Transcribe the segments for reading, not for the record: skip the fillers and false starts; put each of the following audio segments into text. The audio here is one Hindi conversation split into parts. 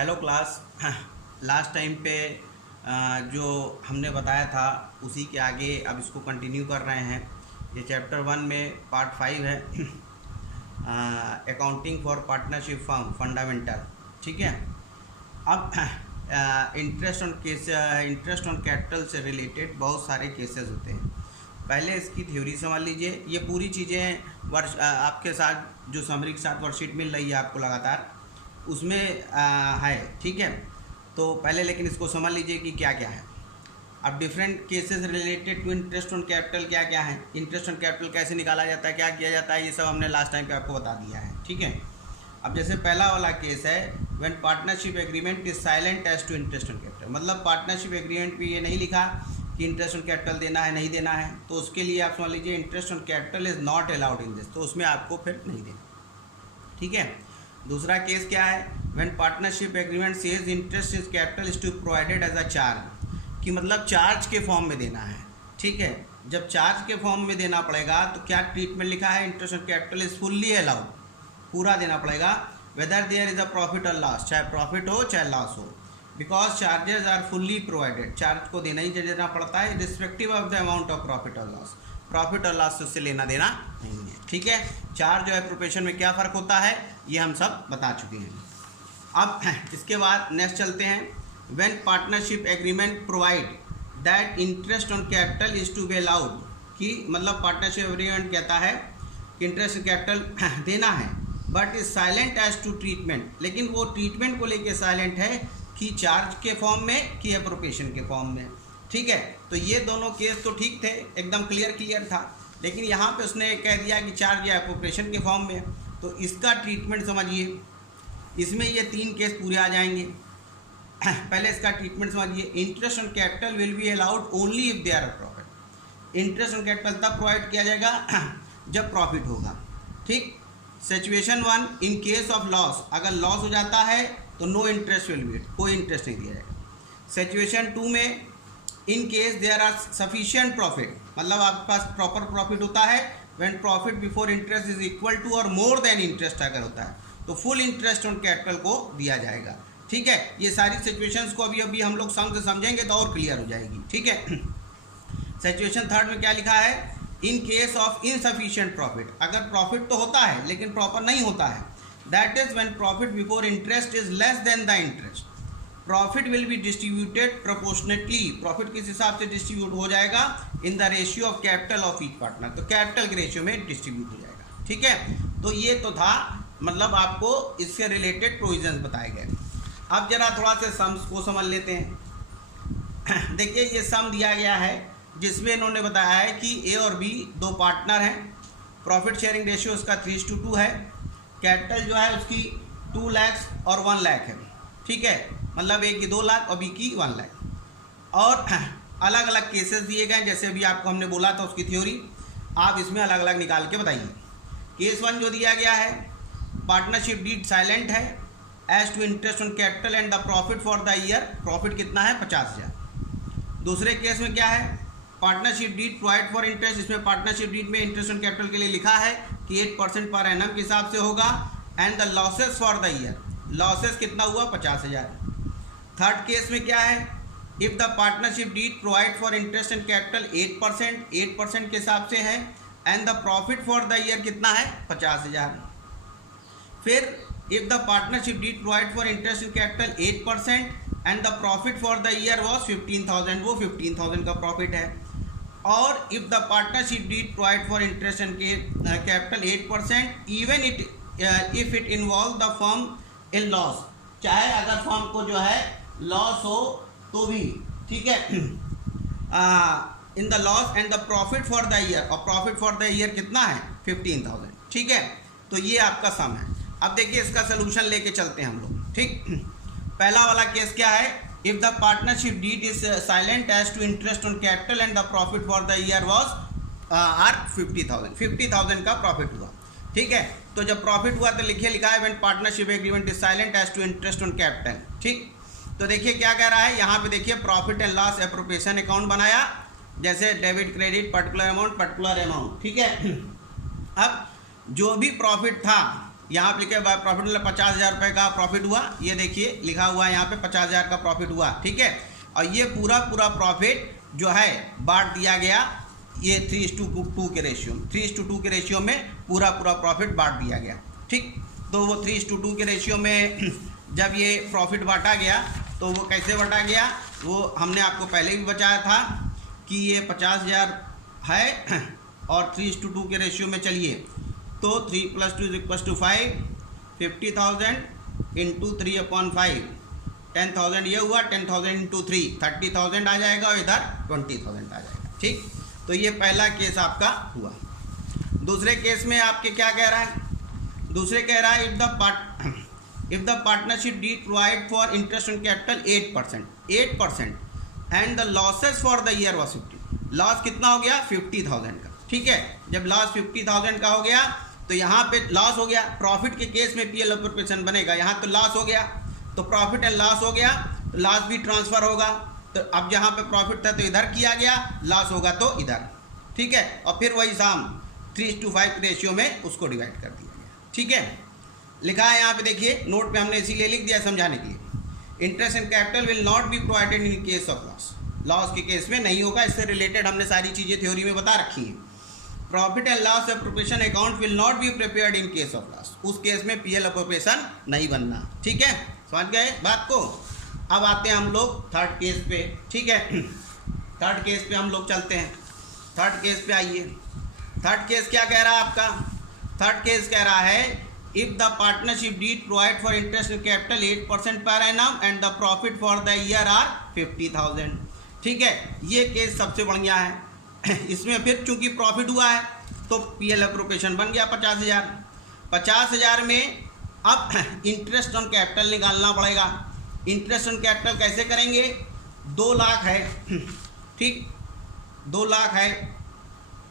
Hello class. लास्ट टाइम पे जो हमने बताया था उसी के आगे अब इसको कंटिन्यू कर रहे हैं। ये चैप्टर 1 में पार्ट 5 है, accounting for partnership firm fundamental. ठीक है। अब इंटरेस्ट ऑन कैपिटल से रिलेटेड बहुत सारे केसेस होते हैं। पहले इसकी थ्योरी समझ लीजिए। ये पूरी चीज़ें आपके साथ जो समरी के साथ वर्कशीट मिल रही है आपको लगातार उसमें है। ठीक है। तो पहले लेकिन इसको समझ लीजिए कि क्या क्या है। अब different cases related to interest on capital क्या क्या है, इंटरेस्ट ऑन कैपिटल कैसे निकाला जाता है, क्या किया जाता है, ये सब हमने लास्ट टाइम पे आपको बता दिया है। ठीक है। अब जैसे पहला वाला केस है when partnership agreement is silent as to interest on capital. मतलब पार्टनरशिप एग्रीमेंट पे ये नहीं लिखा कि इंटरेस्ट ऑन कैपिटल देना है नहीं देना है, तो उसके लिए आप समझ लीजिए interest on capital is not allowed in this, तो उसमें आपको फिर नहीं देना। ठीक है। दूसरा केस क्या है when partnership agreement says interest is capital is to provided as a charge, कि मतलब चार्ज के फॉर्म में देना है। ठीक है। जब चार्ज के फॉर्म में देना पड़ेगा तो क्या ट्रीटमेंट लिखा है, interest on capital is fully allowed, पूरा देना पड़ेगा whether there is a profit और लॉस, चाहे प्रॉफिट हो चाहे लॉस हो, because charges are fully provided. Charge को देना ही देना पड़ता है respective of the amount of profit और लॉस। प्रॉफिट और लॉस से उससे लेना देना नहीं है। ठीक है। चार्ज और एप्रोप्रिएशन में क्या फ़र्क होता है ये हम सब बता चुके हैं। अब इसके बाद नेक्स्ट चलते हैं। When partnership agreement provide that interest on capital is to be allowed, कि मतलब पार्टनरशिप एग्रीमेंट कहता है कि इंटरेस्ट कैपिटल देना है but is silent as to treatment, लेकिन वो ट्रीटमेंट को लेके साइलेंट है कि चार्ज के फॉर्म में कि एप्रोप्रिएशन के फॉर्म में। ठीक है। तो ये दोनों केस तो ठीक थे, एकदम क्लियर था, लेकिन यहाँ पे उसने कह दिया कि चार्ज या एप्रोप्रिएशन के फॉर्म में, तो इसका ट्रीटमेंट समझिए। इसमें ये 3 केस पूरे आ जाएंगे। पहले इसका ट्रीटमेंट समझिए। Interest on capital will be allowed only if they are profit. Interest on capital तब प्रोवाइड किया जाएगा जब प्रॉफिट होगा। ठीक। Situation 1 in case of loss, अगर लॉस हो जाता है तो नो इंटरेस्ट विल बी, कोई इंटरेस्ट नहीं दिया जाएगा। सिचुएशन 2 में in case there are sufficient profit, मतलब आपके पास प्रॉपर प्रॉफिट होता है when profit before interest is equal to और मोर देन इंटरेस्ट अगर होता है तो फुल इंटरेस्ट ऑन कैपिटल को दिया जाएगा। ठीक है। ये सारी सिचुएशंस को अभी हम लोग समझ समझेंगे तो और क्लियर हो जाएगी। ठीक है। सिचुएशन 3 में क्या लिखा है, इन केस ऑफ इनसफिशिएंट प्रॉफिट, अगर प्रॉफिट तो होता है लेकिन प्रॉपर नहीं होता है, that is when profit before interest is less than the interest, profit will be distributed proportionately, profit किस हिसाब से डिस्ट्रीब्यूट हो जाएगा, in the ratio of capital of each partner, तो कैपिटल के रेशियो में डिस्ट्रीब्यूट हो जाएगा। ठीक है। तो ये तो था, मतलब आपको इससे रिलेटेड प्रोविजंस बताए गए। अब जरा थोड़ा सा सम्स को समझ लेते हैं। देखिए ये सम दिया गया है जिसमें इन्होंने बताया है कि ए और बी 2 पार्टनर हैं, प्रॉफिट शेयरिंग रेशियो उसका 3:2 है, कैपिटल जो है उसकी 2 लाख और 1 लाख है। ठीक है। मतलब ए की 2 लाख और बी की 1 लाख, और अलग अलग केसेस दिए गए जैसे अभी आपको हमने बोला था उसकी थ्योरी, आप इसमें अलग अलग निकाल के बताइए। केस 1 जो दिया गया है, पार्टनरशिप डीड साइलेंट है as to interest on capital and the profit for the year, profit कितना है 50,000। दूसरे केस में क्या है, partnership deed provide for interest, इसमें पार्टनरशिप डीड में इंटरेस्ट ऑन कैपिटल के लिए लिखा है कि 8% पर एनम के हिसाब से होगा, and the losses for the year, losses कितना हुआ 50,000। थर्ड केस में क्या है, if the partnership deed provide for interest and capital 8% के हिसाब से है, and the profit for the year कितना है 50,000। फिर if the partnership deed provide for interest and capital 8% and the profit for the year was 15,000, वो 15,000 का प्रॉफिट है। और if the partnership deed provide for interest and capital 8% even if it involve the firm in loss, चाहे अगर फर्म को जो है लॉस हो तो भी। ठीक है। In the loss and the profit for the year, और प्रॉफिट फॉर द ईयर कितना है 15,000। ठीक है। तो ये आपका सम है। अब देखिए इसका सोल्यूशन लेके चलते हैं हम लोग। ठीक। पहला वाला केस क्या है, if the partnership deed is silent as to interest on capital and the profit for the year was are 50,000 का प्रॉफिट हुआ। ठीक है। तो जब प्रॉफिट हुआ तो लिखा है when partnership agreement is silent as to interest on capital. ठीक। तो देखिए क्या कह रहा है यहाँ पे, देखिए profit and loss appropriation account बनाया, जैसे डेबिट क्रेडिट पर्टिकुलर अमाउंट। ठीक है। अब जो भी प्रॉफिट था यहाँ पे लिखा है प्रॉफिट मतलब 50,000 रुपये का प्रॉफिट हुआ, ये देखिए लिखा हुआ है यहाँ पे 50,000 का प्रॉफिट हुआ, ठीक है। और ये पूरा प्रॉफिट जो है बांट दिया गया, ये 3:2 के रेशियो में, 3:2 के रेशियो में पूरा प्रॉफिट बांट दिया गया, ठीक। तो वो 3:2 के रेशियो में जब ये प्रॉफिट बांटा गया तो वो कैसे बांटा गया, वो हमने आपको पहले भी बताया था कि ये 50,000 है और 3:2 के रेशियो में चलिए तो 3 + 2 = 5, 50,000 इंटू 3/5, 10,000 ये हुआ, 10,000 इंटू 3 30,000 आ जाएगा और इधर 20,000 आ जाएगा, ठीक। तो ये पहला केस आपका हुआ। दूसरे केस में आपके क्या कह रहा है, दूसरे कह रहा है if the partnership deed provide for interest on capital 8% and the losses for the year was 50, loss कितना हो गया 50,000 का, ठीक है। जब लॉस 50,000 का हो गया तो यहाँ पे लॉस हो गया, प्रॉफिट के केस में पीएल अप्रोप्रिएशन बनेगा, यहाँ तो लॉस हो गया, तो प्रॉफिट एंड लॉस हो गया, तो लॉस भी ट्रांसफर होगा, तो अब जहाँ पे प्रॉफिट था तो इधर किया गया, लॉस होगा तो इधर, ठीक है। और फिर वही साम 3:5 रेशियो में उसको डिवाइड कर दिया गया, ठीक है। लिखा है यहाँ पे देखिए, नोट पे हमने इसीलिए लिख दिया समझाने के लिए, interest and capital will not be provided in case of loss, loss के केस में नहीं होगा, इससे रिलेटेड हमने सारी चीज़ें थ्योरी में बता रखी हैं। Profit and loss appropriation account will not be prepared in case of loss, उस केस में पीएल अप्रोप्रिएशन नहीं बनना, ठीक है। समझ गए बात को। अब आते हैं हम लोग थर्ड केस पे, ठीक है। थर्ड केस पे हम लोग चलते हैं, थर्ड केस पे आइए। थर्ड केस क्या कह रहा है आपका, थर्ड केस कह रहा है if the partnership deed provide for interest in capital 8% per annum and the profit for the year are 50,000, ठीक है। ये केस सबसे बढ़िया है। इसमें फिर चूंकि प्रॉफिट हुआ है तो पीएल अप्रोप्रिएशन बन गया 50,000। 50,000 में अब इंटरेस्ट ऑन कैपिटल निकालना पड़ेगा। इंटरेस्ट ऑन कैपिटल कैसे करेंगे, 2 लाख है, ठीक, 2 लाख है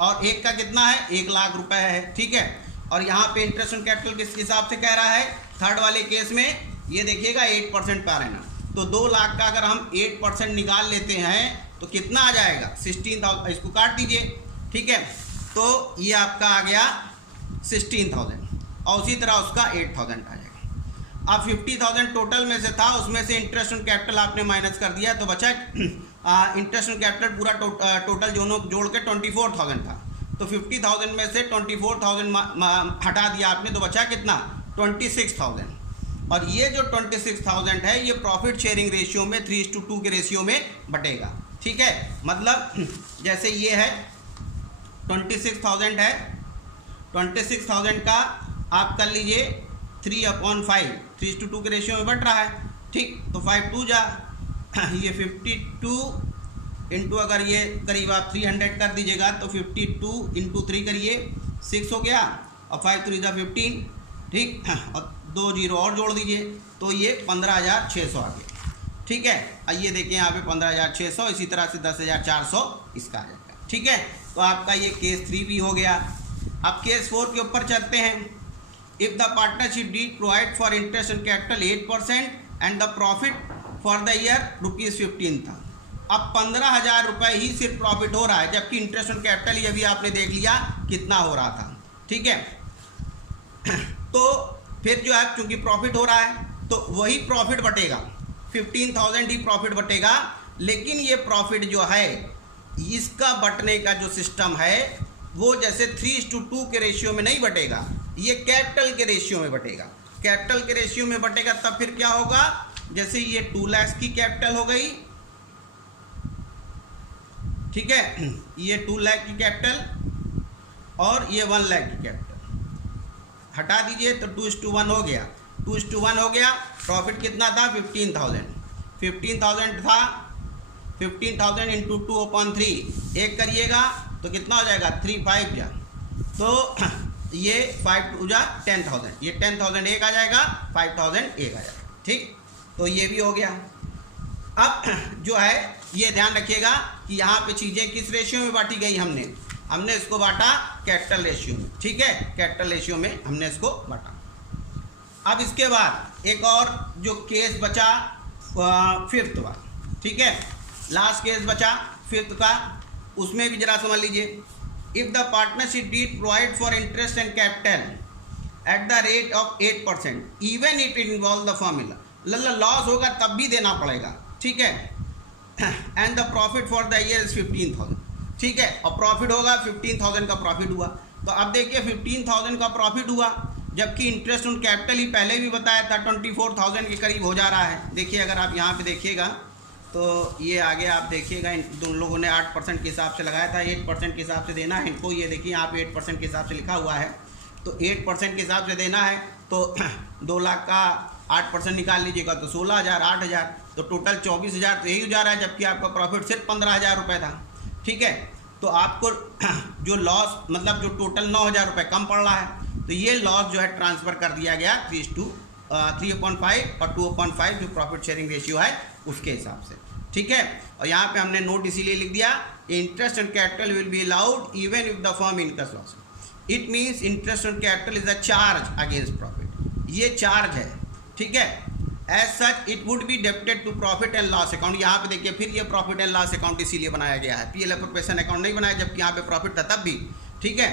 और एक का कितना है 1 लाख रुपए है, ठीक है। और यहाँ पे इंटरेस्ट ऑन कैपिटल किस हिसाब से कह रहा है, थर्ड वाले केस में ये देखिएगा 8% पर एनम, तो 2 लाख का अगर हम 8% निकाल लेते हैं तो कितना आ जाएगा 16,000, इसको काट दीजिए, ठीक है। तो ये आपका आ गया 16,000 और उसी तरह उसका 8,000 आ जाएगा। अब 50,000 टोटल में से था, उसमें से इंटरेस्ट ऑन कैपिटल आपने माइनस कर दिया तो बचा इंटरेस्ट ऑन कैपिटल पूरा टोटल दोनों जोड़ के 24,000 था, तो 50,000 में से 24,000 हटा दिया आपने तो बचा कितना 26,000। और ये जो 26,000 है ये प्रॉफिट शेयरिंग रेशियो में 3:2 के रेशियो में बटेगा, ठीक है। मतलब जैसे ये है 26,000 है, 26,000 का आप कर लीजिए 3/5, 3:2 के रेशियो में बट रहा है, ठीक। तो 5 2 जा ये 52 इंटू अगर ये करीब आप 300 कर दीजिएगा तो 52 इंटू 3 करिए 6 हो गया और 5 3 15, ठीक, और 2 0 और जोड़ दीजिए तो ये 15,600 आ गया, ठीक है। आइए देखें यहाँ पे 15,600, इसी तरह से 10,400 इसका आ जाएगा, ठीक है। तो आपका ये केस 3 भी हो गया। अब केस 4 के ऊपर चलते हैं। If the partnership deed provide for interest on capital 8% and the profit for the year ₹15 था। अब 15,000 रुपये ही सिर्फ प्रॉफिट हो रहा है, जबकि इंटरेस्ट ऑन कैपिटल ये भी आपने देख लिया कितना हो रहा था, ठीक है। तो फिर जो है चूंकि प्रॉफिट हो रहा है तो वही प्रॉफिट बटेगा, 15,000 ही प्रॉफिट बटेगा, लेकिन ये प्रॉफिट जो है इसका बटने का जो सिस्टम है वो जैसे 3:2 के रेशियो में नहीं बटेगा, ये कैपिटल के रेशियो में बटेगा। कैपिटल के रेशियो में बटेगा तब फिर क्या होगा, जैसे ये 2 लाख की कैपिटल हो गई, ठीक है, ये 2 लाख की कैपिटल और ये 1 लाख की कैपिटल हटा दीजिए तो 2:1 हो गया, 2:1 हो गया। प्रॉफिट कितना था 15,000 था, 15,000 इंटू 2/3 एक करिएगा तो कितना हो जाएगा 3 5 जा, तो ये 5 2 जा 10,000, ये 10,000 एक आ जाएगा, 5,000 एक आ जाएगा, ठीक। तो ये भी हो गया। अब जो है ये ध्यान रखिएगा कि यहाँ पे चीज़ें किस रेशियो में बांटी गई, हमने इसको बांटा कैपिटल रेशियो में, ठीक है, कैपिटल रेशियो में हमने इसको बांटा। अब इसके बाद एक और जो केस बचा फिफ्थ वाला, ठीक है, लास्ट केस बचा फिफ्थ का, उसमें भी जरा समझ लीजिए। If the partnership deed provide for interest and capital at the rate of 8%, even it involve the formula, loss होगा तब भी देना पड़ेगा, ठीक है। And the profit for the year is 15,000, ठीक है, और प्रॉफिट होगा 15,000 का प्रॉफिट हुआ। तो अब देखिए 15,000 का प्रॉफिट हुआ, जबकि इंटरेस्ट ऑन कैपिटल ही पहले भी बताया था 24,000 के करीब हो जा रहा है। देखिए अगर आप यहाँ पे देखिएगा तो ये आगे आप देखिएगा, दोनों लोगों ने 8% के हिसाब से लगाया था, 8% के हिसाब से देना है इनको। ये देखिए यहाँ पे 8% के हिसाब से लिखा हुआ है, तो 8% के हिसाब से देना है। तो 2 लाख का 8% निकाल लीजिएगा तो 16,000, 8,000, तो टोटल 24,000 तो यही हो जा रहा है, जबकि आपका प्रॉफिट सिर्फ 15,000 रुपये था, ठीक है। तो आपको जो लॉस मतलब जो टोटल 9,000 रुपये कम पड़ रहा है, तो ये लॉस जो है ट्रांसफ़र कर दिया गया 3/5 और 2/5 जो प्रॉफिट शेयरिंग रेशियो है उसके हिसाब से, ठीक है। और यहाँ पे हमने नोट इसीलिए लिख दिया, interest on capital will be allowed even if the firm incurs loss. It means interest on capital is a charge against profit, ये चार्ज है, ठीक है। As such it would be debited to profit and loss account. यहाँ पे देखिए फिर ये प्रॉफिट एंड लॉस अकाउंट इसीलिए बनाया गया है, पीएल एप्रोप्रिएशन अकाउंट नहीं बनाया, जबकि यहाँ पे प्रॉफिट था तब भी, ठीक है।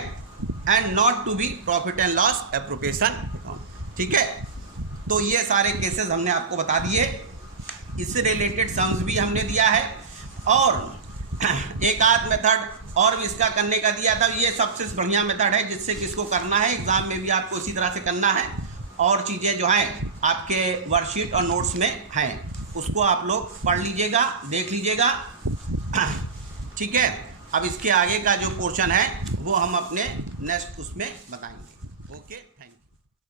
And not to be profit and loss appropriation account, ठीक है। तो ये सारे केसेस हमने आपको बता दिए, इससे रिलेटेड सम्स भी हमने दिया है, और एक आध मेथड और भी इसका करने का दिया था। ये सबसे बढ़िया मेथड है जिससे किसको करना है, एग्जाम में भी आपको इसी तरह से करना है, और चीज़ें जो हैं आपके वर्कशीट और नोट्स में हैं, उसको आप लोग पढ़ लीजिएगा, देख लीजिएगा, ठीक है। अब इसके आगे का जो पोर्शन है वो हम अपने नेक्स्ट उसमें बताएंगे। ओके।